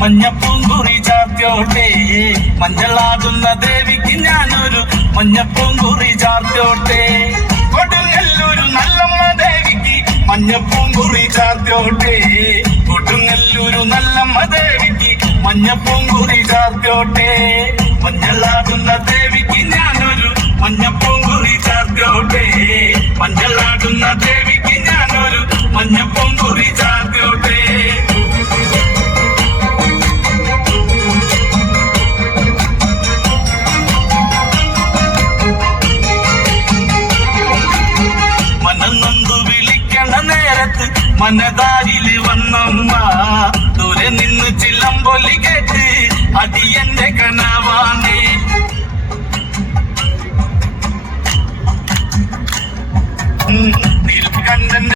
മഞ്ഞപ്പൂങ്കുറി ചാർത്തോട്ടെ. മഞ്ഞളാടുന്ന ദേവിക്ക് ഞാനൊരു മഞ്ഞപ്പൂങ്കുറി ചാർത്തോട്ടെ. കൊടുങ്ങല്ലൂരു നല്ലമ്മ ദേവിക്ക് മഞ്ഞപ്പൂങ്കുറി ചാർത്തോട്ടെ. കൊടുങ്ങല്ലൂരു നല്ലമ്മ ദേവിക്ക് മഞ്ഞപ്പൂങ്കുറി ചാർത്തോട്ടെ. മഞ്ഞളാടുന്ന ദേവിക്ക് ഞാനൊരു മഞ്ഞപ്പൂങ്കുറി ചാർത്തോട്ടെ. മഞ്ഞളാടുന്ന ദേവിക്ക് ഞാനൊരു മഞ്ഞപ്പൂങ്കുറി ചാർത്തോട്ടെ. മനന്നൊന്തു വിളിക്കണ നേരത്ത് മനതാരില് വന്നമ്മ. ദൂരെ നിന്ന് ചിലമ്പൊലി കേട്ട് അടിയന്റെ കനവാണ്. നീൽക്കണ്ഠൻ